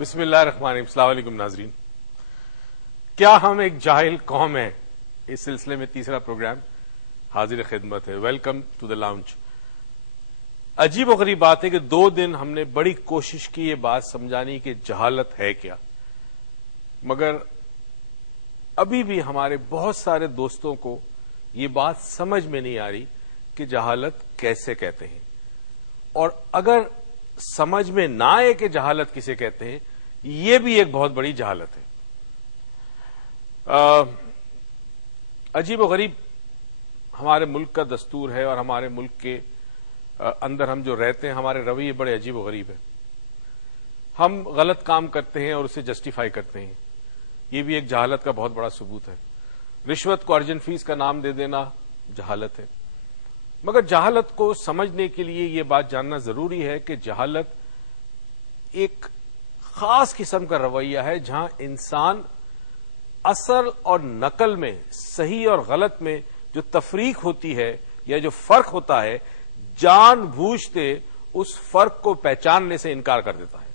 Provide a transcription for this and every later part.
بسم اللہ الرحمن الرحیم. السلام علیکم ناظرین. کیا ہم ایک جاہل قوم ہیں؟ اس سلسلے میں تیسرا پروگرام حاضر خدمت ہے. Welcome to the lounge. عجیب و غریب بات ہے کہ 2 دن ہم نے بڑی کوشش کی یہ بات سمجھانی کہ جہالت ہے کیا، مگر ابھی بھی ہمارے بہت سارے دوستوں کو یہ بات سمجھ میں نہیں آ رہی کہ جہالت کیسے کہتے ہیں، اور اگر سمجھ میں نہ آئے کہ جہالت کسے کہتے ہیں، یہ بھی ایک بہت بڑی جہالت ہے. عجیب و غریب ہمارے ملک کا دستور ہے، اور ہمارے ملک کے اندر ہم جو رہتے ہیں ہمارے رویے بڑے عجیب و غریب ہیں. ہم غلط کام کرتے ہیں اور اسے جسٹیفائی کرتے ہیں، یہ بھی ایک جہالت کا بہت بڑا ثبوت ہے. رشوت کو ارجنٹ فیس کا نام دے دینا جہالت ہے. مگر جہالت کو سمجھنے کے لیے یہ بات جاننا ضروری ہے کہ جہالت ایک خاص قسم کا رویہ ہے جہاں انسان اصل اور نقل میں، صحیح اور غلط میں جو تفریق ہوتی ہے یا جو فرق ہوتا ہے، جان بوجھتے اس فرق کو پہچاننے سے انکار کر دیتا ہے.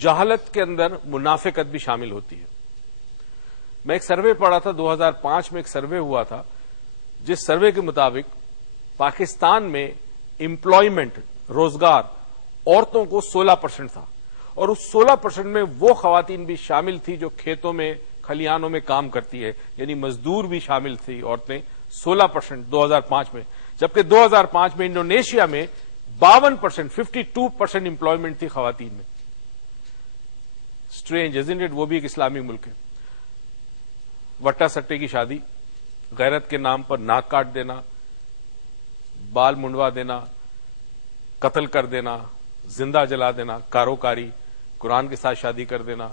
جہالت کے اندر منافقت بھی شامل ہوتی ہے. میں ایک سروے پڑھا تھا، 2005 میں ایک سروے ہوا تھا، جس سروے کے مطابق پاکستان میں امپلائمنٹ، روزگار، عورتوں کو 16% تھا، اور اس 16% میں وہ خواتین بھی شامل تھی جو کھیتوں میں، کھلیانوں میں کام کرتی ہے، یعنی مزدور بھی شامل تھی عورتیں. 16% 2005 میں، جبکہ 2005 میں انڈونیشیا میں 52%، 52% امپلائمنٹ تھی خواتین میں. Strange isn't it? وہ بھی ایک اسلامی ملک ہے. وٹا سٹے کی شادی، غیرت کے نام پر ناک کاٹ دینا، بال منڈوا دینا، قتل کر دینا، زندہ جلا دینا، کاروکاری، قرآن کے ساتھ شادی کر دینا،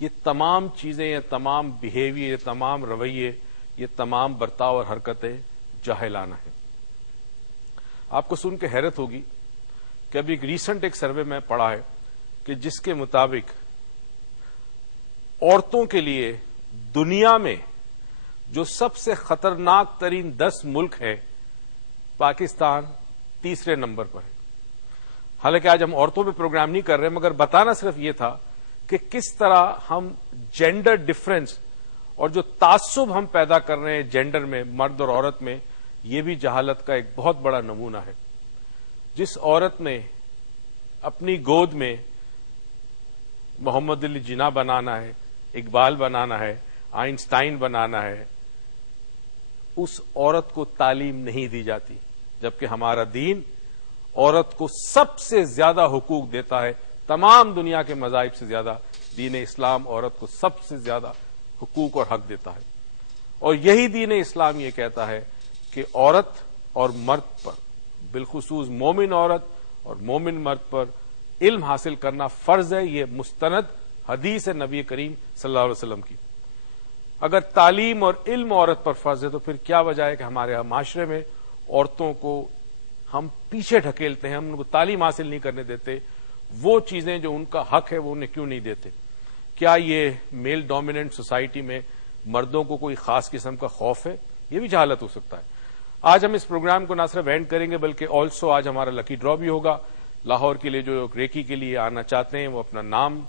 یہ تمام چیزیں، یہ تمام بیہیویئر، یہ تمام رویے، یہ تمام برتاؤ اور حرکتیں جاہلانہ ہیں. آپ کو سن کے حیرت ہوگی کہ ابھی ایک ریسنٹ ایک سروے میں پڑھا ہے کہ جس کے مطابق عورتوں کے لیے دنیا میں جو سب سے خطرناک ترین 10 ملک ہے، پاکستان تیسرے نمبر پر ہے. حالانکہ آج ہم عورتوں پہ پروگرام نہیں کر رہے، مگر بتانا صرف یہ تھا کہ کس طرح ہم جینڈر ڈفرنس اور جو تعصب ہم پیدا کر رہے ہیں جینڈر میں، مرد اور عورت میں، یہ بھی جہالت کا ایک بہت بڑا نمونہ ہے. جس عورت نے اپنی گود میں محمد علی جناح بنانا ہے، اقبال بنانا ہے، آئنسٹائن بنانا ہے، اس عورت کو تعلیم نہیں دی جاتی، جبکہ ہمارا دین عورت کو سب سے زیادہ حقوق دیتا ہے. تمام دنیا کے مذاہب سے زیادہ دین اسلام عورت کو سب سے زیادہ حقوق اور حق دیتا ہے. اور یہی دین اسلام یہ کہتا ہے کہ عورت اور مرد پر، بالخصوص مومن عورت اور مومن مرد پر علم حاصل کرنا فرض ہے. یہ مستند حدیث ہے نبی کریم صلی اللہ علیہ وسلم کی. اگر تعلیم اور علم عورت پر فرض ہے تو پھر کیا وجہ ہے کہ ہمارے معاشرے میں عورتوں کو ہم پیچھے ڈھکیلتے ہیں، ہم ان کو تعلیم حاصل نہیں کرنے دیتے، وہ چیزیں جو ان کا حق ہے وہ انہیں کیوں نہیں دیتے؟ کیا یہ میل ڈومیننٹ سوسائٹی میں مردوں کو کوئی خاص قسم کا خوف ہے؟ یہ بھی جہالت ہو سکتا ہے. آج ہم اس پروگرام کو نہ صرف اینڈ کریں گے بلکہ آلسو آج ہمارا لکی ڈرا بھی ہوگا. لاہور کے لیے جو ریکی کے لیے آنا چاہتے ہیں وہ اپنا نام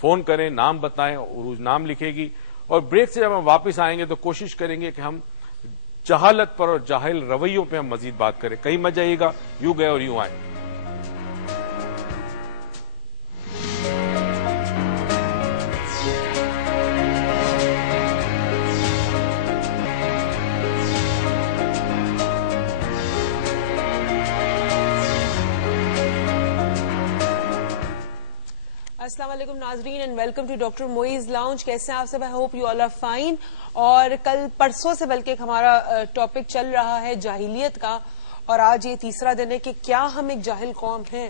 فون کریں، نام بتائیں، عروج نام لکھے گی. اور بریک سے جب ہم واپس آئیں گے تو کوشش کریں گے کہ ہم جہالت پر اور جاہل رویوں پہ ہم مزید بات کریں. کہیں مت جائیے گا، یوں گئے اور یوں آئے. السلام علیکم ناظرین and welcome to doctor Moiz lounge. کیسے ہیں آپ سب؟ I hope you all are fine. اور کل پرسوں سے بلکہ ہمارا ٹاپک چل رہا ہے جاہلیت کا، اور آج یہ تیسرا دن ہے کہ کیا ہم ایک جاہل قوم ہیں.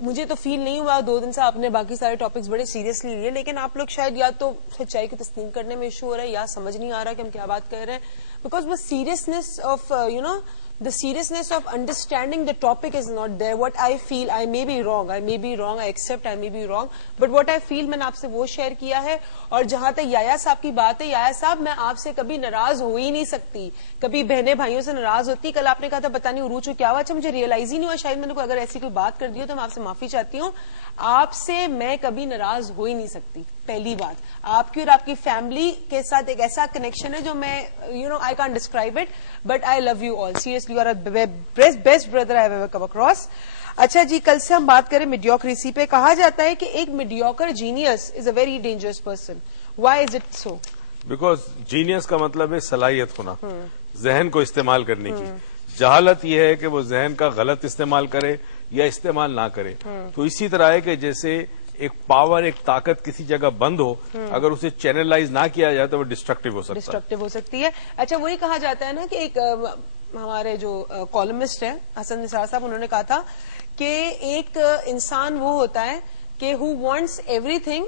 مجھے تو فیل نہیں ہوا 2 دن سے آپ نے باقی سارے ٹاپکس بڑے سیریسلی لیے، لیکن آپ لوگ شاید یا تو سچائی کو تسلیم کرنے میں ایشو ہو رہا ہے یا سمجھ نہیں آ رہا کہ ہم کیا بات کر رہے ہیں. بیکاز وہ seriousness of the seriousness of understanding the topic is not there. What I feel, I may be wrong, I accept I may be wrong, but what I feel میں نے آپ سے وہ شیئر کیا ہے. اور جہاں تک یایا صاحب کی بات ہے, یایا صاحب میں آپ سے کبھی ناراض ہو ہی نہیں سکتی, کبھی بہنیں بھائیوں سے ناراض ہوتی. کل آپ نے کہا تھا پتہ نہیں عروج کو کیا ہوا, اچھا مجھے ریئلائز ہی نہیں ہوا, شاید میں نے کوئی اگر ایسی کوئی بات کر دی ہو تو میں آپ سے معافی چاہتی ہوں. آپ سے میں کبھی ناراض ہو ہی نہیں سکتی. پہلی بات, آپ کی اور آپ کی فیملی کے ساتھ ایک ایسا کنیکشن ہے جو میں I can't describe it, but I love you all. Seriously, you are a best brother I have ever come across. اچھا جی, کل سے ہم بات کریں میڈیوکریسی پہ. کہا جاتا ہے کہ ایک mediocre genius is a very dangerous person. Why is it so? Because genius کا مطلب ہے صلاحیت ہونا, ذہن کو استعمال کرنے کی. جہالت یہ ہے کہ وہ ذہن کا غلط استعمال کرے یا استعمال نہ کرے. تو اسی طرح ہے کہ جیسے ایک پاور, ایک طاقت کسی جگہ بند ہو, اگر اسے چینلائز نہ کیا جائے تو وہ ڈسٹرکٹیو ہو سکتی ہے. اچھا, وہی کہا جاتا ہے نا کہ ایک ہمارے جو کالمسٹ ہیں حسن نثار صاحب, انہوں نے کہا تھا کہ ایک انسان وہ ہوتا ہے کہ who wants every thing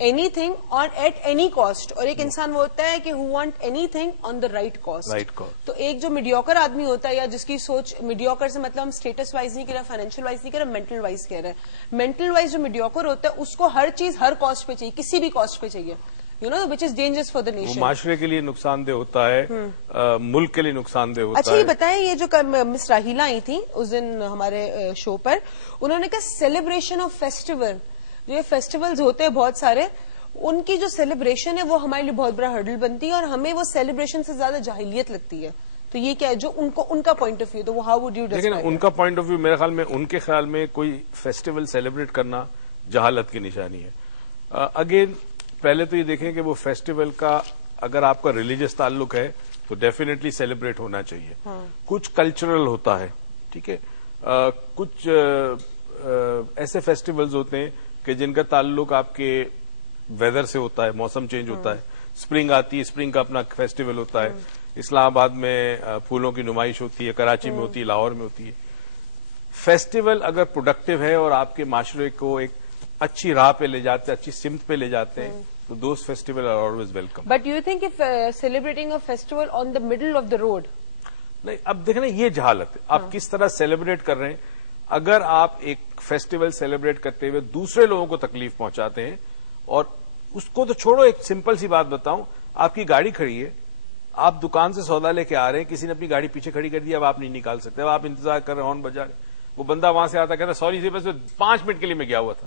any thing اور ایٹ اینی کاسٹ, اور ایک انسان وہ ہوتا ہے کہ who want any thing on the right cost. تو ایک جو میڈیوکر آدمی ہوتا ہے, یا جس کی سوچ, میڈیوکر سے مطلب ہم اسٹیٹس وائز نہیں کہہ رہے, فائنینشیل وائز نہیں کہہ رہے, مینٹل وائز کہہ رہے ہیں. مینٹل وائز جو میڈیوکر ہوتا ہے اس کو ہر چیز ہر کاسٹ پہ چاہیے, کسی بھی کاسٹ پہ چاہیے, which is dangerous for the nation. معاشرے کے لیے نقصان دہ ہوتا ہے, ملک کے لیے نقصان دہ ہوتا ہے. اچھا یہ بتائیں, یہ جو مس راہیلہ آئی تھی اس دن ہمارے شو پر, انہوں نے کہا سیلیبریشن آف فیسٹیول, جو یہ فیسٹیولز ہوتے ہیں بہت سارے, ان کی جو سیلیبریشن ہے وہ ہمارے لیے بہت بڑا ہرڈل بنتی ہے, اور ہمیں وہ سیلیبریشن سے زیادہ جاہلیت لگتی ہے. تو یہ کیا ہے جو ان کا پوائنٹ آف ویو, تو وہ ہاؤ وڈ یو ڈسکرائب؟ لیکن ان کا پوائنٹ آف ویو میرے خیال میں, ان کے خیال میں کوئی فیسٹیول سیلیبریٹ کرنا جہالت کی نشانی ہے. اگین پہلے تو یہ دیکھیں کہ وہ فیسٹیول کا اگر آپ کا ریلیجس تعلق ہے تو ڈیفینیٹلی سیلیبریٹ ہونا چاہیے. کچھ کلچرل ہوتا ہے, ٹھیک ہے, کچھ ایسے فیسٹیولز ہوتے ہیں کہ جن کا تعلق آپ کے ویدر سے ہوتا ہے, موسم چینج ہوتا ہے. اسپرنگ آتی ہے, اسپرنگ کا اپنا فیسٹیول ہوتا ہے. اسلام آباد میں پھولوں کی نمائش ہوتی ہے, کراچی میں ہوتی ہے, لاہور میں ہوتی ہے. فیسٹیول اگر پروڈکٹیو ہے اور آپ کے معاشرے کو ایک اچھی راہ پہ لے جاتے ہیں, اچھی سمت پہ لے جاتے ہیں, تو those festival are always welcome. But you think of celebrating a festival on the middle of the road? نہیں, اب دیکھیں یہ جہالت ہے. آپ کس طرح سیلیبریٹ کر رہے ہیں. اگر آپ ایک فیسٹیول سیلیبریٹ کرتے ہوئے دوسرے لوگوں کو تکلیف پہنچاتے ہیں, اور اس کو تو چھوڑو, ایک سمپل سی بات بتاؤں, آپ کی گاڑی کھڑی ہے, آپ دکان سے سودا لے کے آ رہے ہیں, کسی نے اپنی گاڑی پیچھے کھڑی کر دی, اب آپ نہیں نکال سکتے, اب آپ انتظار کر رہے ہیں, ہارن بجا رہے, وہ بندہ وہاں سے آتا کہتا سوری بس 5 منٹ کے لیے میں گیا ہوا تھا.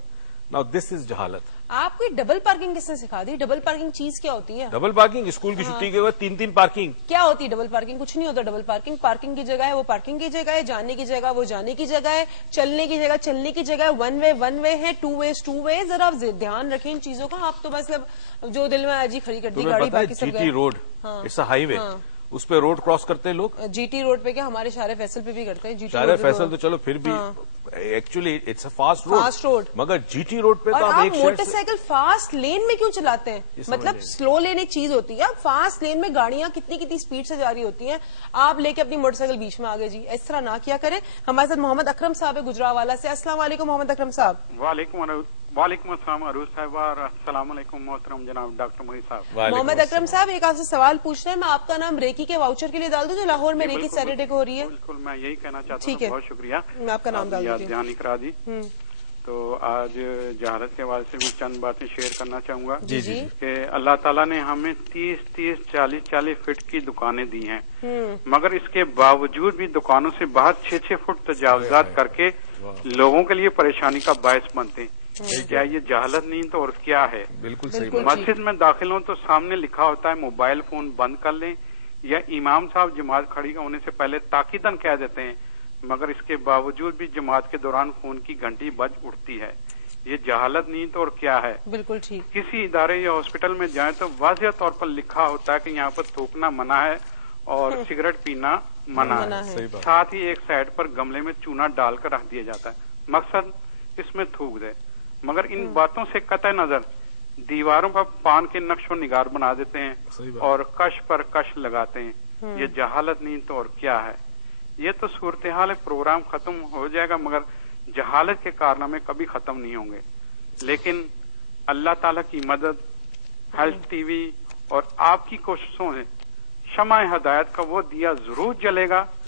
ناؤ دس از جہالت. آپ کو ڈبل پارکنگ کس نے سکھا دی؟ ڈبل پارکنگ چیز کیا ہوتی ہے؟ ڈبل پارکنگ اسکول کی چھٹی کے بعد 3 پارکنگ. کیا ہوتی ہے ڈبل پارکنگ؟ کچھ نہیں ہوتا ڈبل پارکنگ. پارکنگ کی جگہ ہے وہ پارکنگ کی جگہ ہے, جانے کی جگہ وہ جانے کی جگہ ہے, چلنے کی جگہ چلنے کی جگہ ہے, ون وے ہے, ٹو وے. ذرا آپ دھیان رکھیں ان چیزوں کا. آپ تو مطلب جو دل میں آج ہی کھڑی کر دی گاڑی, باقی سب G T road it's a highway, اس پہ روڈ کراس کرتے ہیں لوگ. جی ٹی روڈ پہ کیا, ہمارے شارع فیصل پہ بھی کرتے ہیں. شارع فیصل تو چلو پھر بھی actually it's a fast road, مگر جی ٹی روڈ پہ تو آپ موٹر سائیکل فاسٹ لین میں کیوں چلاتے ہیں؟ مطلب سلو لین ایک چیز ہوتی ہے, فاسٹ لین میں گاڑیاں کتنی اسپیڈ سے جاری ہوتی ہیں, آپ لے کے اپنی موٹر سائیکل بیچ میں آگے. جی اس طرح نہ کیا کریں. ہمارے ساتھ محمد اکرم صاحب ہے گجرانوالہ سے. السلام علیکم محمد اکرم صاحب. وعلیکم السلام عروج صاحب, اور السلام علیکم محترم جناب ڈاکٹر موئی صاحب. محمد اکرم صاحب, ایک آپ سے سوال پوچھ رہے ہیں, میں آپ کا نام ریکی کے واؤچر کے لیے ڈال دوں جو لاہور میں ریکی سیٹرڈے کو ہو رہی ہے؟ بالکل, میں یہی کہنا چاہتا ہوں. بہت شکریہ, میں آپ کا نام ڈال دیتی ہوں. دھیان کرا دی. تو آج جہالت کے حوالے سے بھی چند باتیں شیئر کرنا چاہوں گا. کہ اللہ تعالیٰ نے ہمیں 30 40 فٹ کی دکانیں دی ہیں, مگر اس کے باوجود بھی دکانوں سے باہر 6 فٹ تجاوزات کر کے لوگوں کے لیے پریشانی کا باعث بنتے ہیں. کیا یہ جہالت نہیں تو اور کیا ہے؟ بالکل صحیح. مسجد میں داخل ہوں تو سامنے لکھا ہوتا ہے موبائل فون بند کر لیں, یا امام صاحب جماعت کھڑی ہونے سے پہلے تاکیداً کہہ دیتے ہیں, مگر اس کے باوجود بھی جماعت کے دوران فون کی گھنٹی بج اٹھتی ہے. یہ جہالت نہیں تو اور کیا ہے؟ بالکل ٹھیک. کسی ادارے یا ہاسپٹل میں جائیں تو واضح طور پر لکھا ہوتا ہے کہ یہاں پر تھوکنا منع ہے اور سگریٹ پینا منع ہے. ساتھ ہی ایک سائڈ پر گملے میں چونا ڈال کر رکھ دیا جاتا ہے, مقصد اس میں تھوک دے. مگر ان باتوں سے قطع نظر دیواروں پر پان کے نقش و نگار بنا دیتے ہیں اور کش پر کش لگاتے ہیں. یہ جہالت نہیں تو اور کیا ہے؟ یہ تو صورتحال پروگرام ختم ہو جائے گا, مگر جہالت کے کارنامے کبھی ختم نہیں ہوں گے. لیکن اللہ تعالیٰ کی مدد, ہیلتھ ٹی وی اور آپ کی کوششوں سے شمع ہدایت کا وہ دیا ضرور جلے گا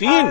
3?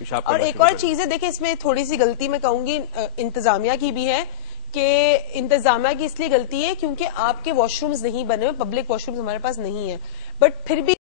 پیشاب اور ایک اور چیز ہے، دیکھیں اس میں تھوڑی سی غلطی میں کہوں گی انتظامیہ کی بھی ہے، کہ انتظامیہ کی اس لیے غلطی ہے کیونکہ آپ کے واش رومز نہیں بنے ہوئے، پبلک واش رومز ہمارے پاس نہیں ہے، بٹ پھر بھی